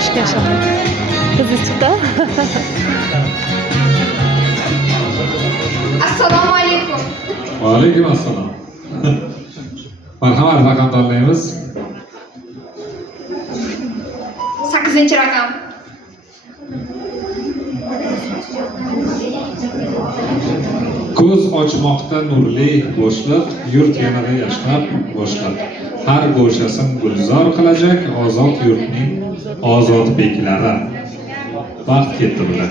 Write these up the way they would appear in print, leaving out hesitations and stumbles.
Toshkent shahri. Qizi chiqdi. Assalomu alaykum. Va alaykum assalom. Marhamat, raqam tanlaymiz. 8-raqam. Ko'z ochmoqda nurli bo'shliq, yurt yanada yashnab bo'shliq. Har go'shasin gulzor qilajak ozod yurtning ozod beklari. Vaqt ketdi bular.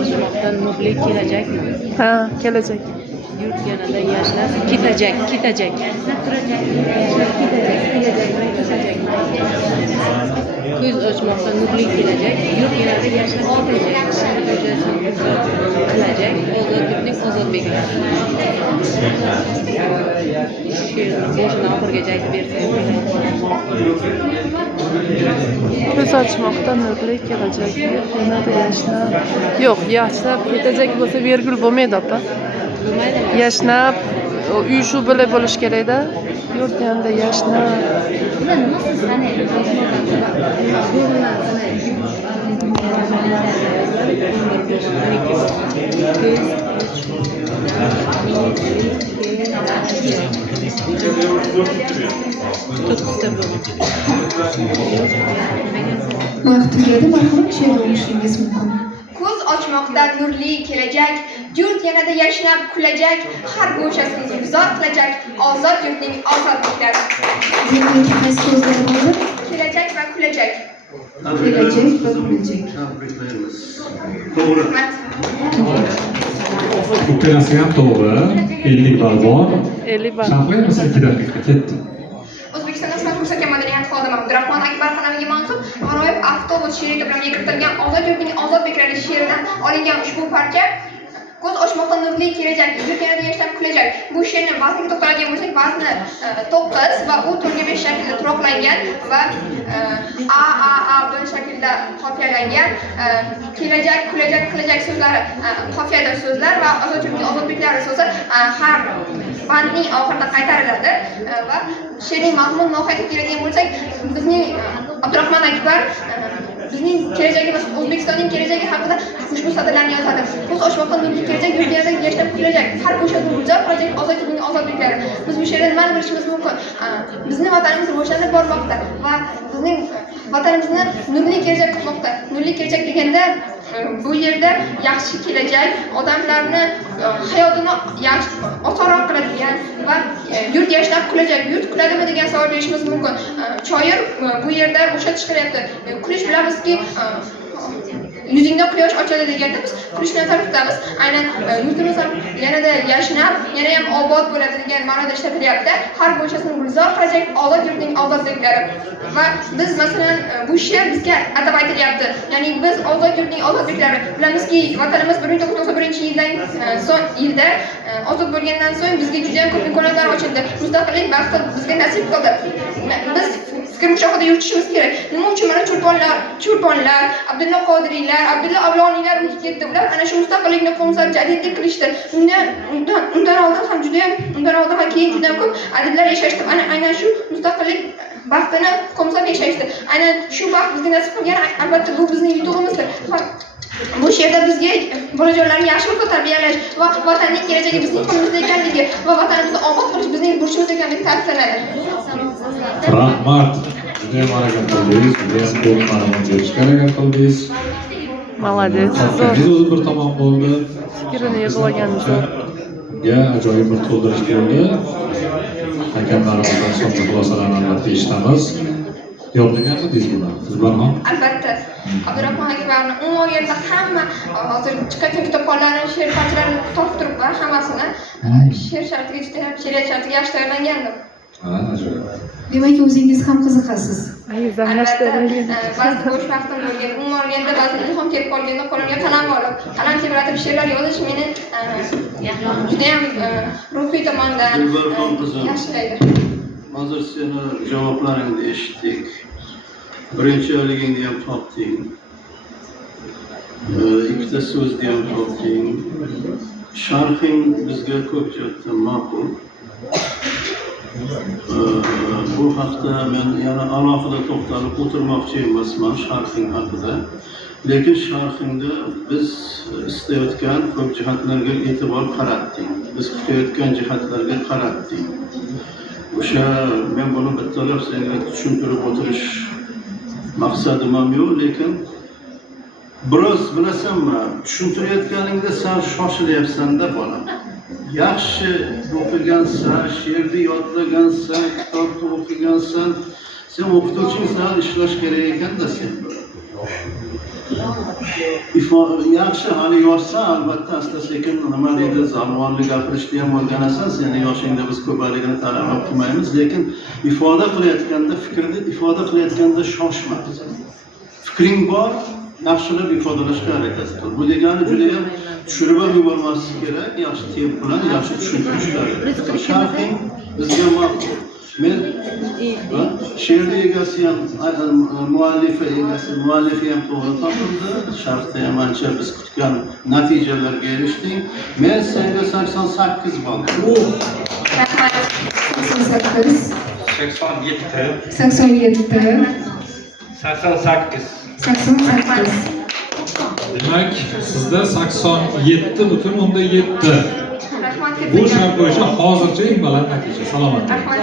Ochmoqdan nurli kelajak, Ha, kelajak. yurt yanada yashnab ketajak. Ko'z ochmoqdan nurli kelajak, yurt yanada yashnab ketajak. Qilajak, ozod yurtning ozod beklari. She'rni boshini oxirigacha aytib bersam. Ko'z ochmoqda nurli kelajak. Yurt yanada yashnab. Yo'q, yashnab ketajak bo'lsa virgul bo'lmaydi, opa. Bo'lmaydimi? Yashnab uy shu bo'lib bo'lish kerak-da. Yurt yanada yashnab. Buni nima siz sanaysiz? Vaqt tugadi, marhamat she'r o'qishingiz mumkin. Ko'z ochmoqda nurli kelajak, yurt yanada yashnab kulajak, har go'shasini gulzor qilajak, ozod yurtning ozod beklari. Bugungi qaysi so'zlar bor? Kelajak va kulajak. Kelajak va kulajak. To'g'ri. Ikkalasi ham to'g'ri. 50 ball bor. 50 ball. Sharhlaymiz 2 daqiqa ketdi. O'zbekistonda xizmat ko'rsatgan madaniyat xodimi Abdurahmon Akbar Xonamiga mansub G'aroyib avtobus she'riy to'plamiga kiritilgan ozod yurtning ozod beklari she'ridan olingan ushbu parcha ko'z ochmoqda nurli kelajak, yurt yanada yashnab kulajak. Bu she'rni vazniga to'xtaladigan bo'lsak, vazni 9 va u turga 5 shaklda turoqlangan va a b shaklda qofiyalangan. Kelajak, kulajak, qilajak so'zlari qofiyador so'zlar va ozod yurtning ozod beklari so'zi har bandning oxirida qaytariladi va she'rning mazmun mohiyatiga keladigan bo'lsak, bizning Abdurahmon Akbar bizning kelajagimiz, O'zbekistonning kelajagi haqida ushbu satrlarni yozadi. Ko'z ochmoqda nurli kelajak, yurt yanada yashnab kelajak, har go'shasini gulzor qilajak, ozod yurtning ozod beklari. Biz bu she'rdan nima bilishimiz mumkin? Bizning vatanimiz rivojlanib bormoqda va bizning vatanimizni nurli kelajak kutmoqda. Nurli kelajak deganda bu yerda yaxshi kelajak, odamlarni hayotini yaxshi osonroq qiladigan va yurt yashnab kulajak. Yurt kuladimi degan savol berishimiz mumkin. Shoir bu yerda o'xshatish qilyapti. Kulish bilamizki, yuzingda quyosh ochadi deganda biz kulishni tarafdamiz. Aynan yurtimiz ham yanada yashnab, yana ham obod bo'ladi degan ma'noda ishlatilyapti. Har go'shasini gulzor qilajak, ozod yurtning ozod beklari. Va biz masalan bu she'r bizga atab aytilyapti. Ya'ni biz ozod yurtning ozod beklari. Bilamizki, vatanimiz 1991-yildan so'ng ozod bo'lgandan so'ng bizga juda ham ko'p imkoniyatlar ochildi. Mustaqillik baxti bizga nasib qildi. Biz fikr mushohada yuritishimiz kerak. Nima uchun mana Cho'lponlar, Abdulla Qodiriylar, Abdulla Avloniylar o'tib ketdi. Ular ana shu mustaqillikni qo'msar jadidlik qilishdi. Undan oldin ham undan oldin va keyin juda ko'p adiblar yashashdi. Aynan shu mustaqillik baxtini qo'msab yashashdi. Aynan shu baxt bizga nasib qilgan, albatta bu bizning yutug'imizdir. Bu she'rda bizga bolajonlarni yaxshi o'qib tarbiyalash va vatanning kelajagi bizning qo'limizda ekanligi va vatanimizni obod qilish bizning burchimiz ekanligi ta'kidlanadi. Rahmat. Juda ham harakat qildingiz. Juda ham to'g'ri ma'lumot berishga harakat qildingiz. Молодец. Biz o'zi bir tomon bo'ldi. Fikrini yig'laganmiz. Ajoyib bir to'ldirish bo'ldi. Hakamlarimizdan so'nggi xulosalarni albatta eshitamiz. Yodlaganmidingiz buni? Gulbarxon? Albatta. Abdurahmon Akbarni umumiy yerda hamma hozir chiqayotgan kitobxonlarni she'r parchalarini topib turibman, hammasini she'r shartiga juda ham she'riyat shartiga yaxshi tayyorlangandim. Ajoyib. Demak, o'zingiz ham qiziqasiz. Ba'zi bo'sh vaqtim bo'lgan, umuman olganda ba'zi ilhom kelib qolganda qo'limga qalam olib, qalam tebratib she'rlar yozish meni juda ham ruhiy tomondan yaxshilaydi. Hozir seni javoblaringni eshitdik. Birinchiligingni ham topding. Ikkita so'zni ham topding. Sharhing bizga ko'p jihatdan ma'qul. Bu haqda men yana alohida to'xtalib o'tirmoqchi emasman sharhing haqida. Lekin sharhingda biz istayotgan ko'p jihatlarga e'tibor qaratdik. Biz kutayotgan jihatlarga qaratdik. O'sha men buni bittalab senga tushuntirib o'tirish maqsadim ham yo'q, lekin biroz bilasanmi, tushuntirayotganingda sen shoshilyapsan-da bolam. Yaxshi o'qigansan, she'rni yodlagansan, kitobni o'qigansan, sen o'qituvching bilan ishlash kerak ekan-da sen. Yaxshi hali yoshsan, albatta asta-sekin nima deydi, zalvonli gapirishni ham o'rganasan, seni yoshingda biz ko'pligini talab qilmaymiz, lekin ifoda qilayotganda, fikrni ifoda qilayotganda shoshma. Fikring bor, yaxshilab ifodalashga harakat qil. Bu degani juda ham tushirib ham yubormaslik kerak, yaxshi tep bilan yaxshi tushuntirishga harakat qil. Sharhing bizga ma'qul. Men she'rni egasi ham, muallifi ham to'g'ri topildi. Sharhda ham ancha biz kutgan natijalarga erishdik. Men senga 88 bo'ldi. Rahmat. 88, 87, 87, 88. 88. Demak, sizda 87,7. Rahmat. Bu shart bo'yicha hozircha eng baland natija. Salomat. Rahmat.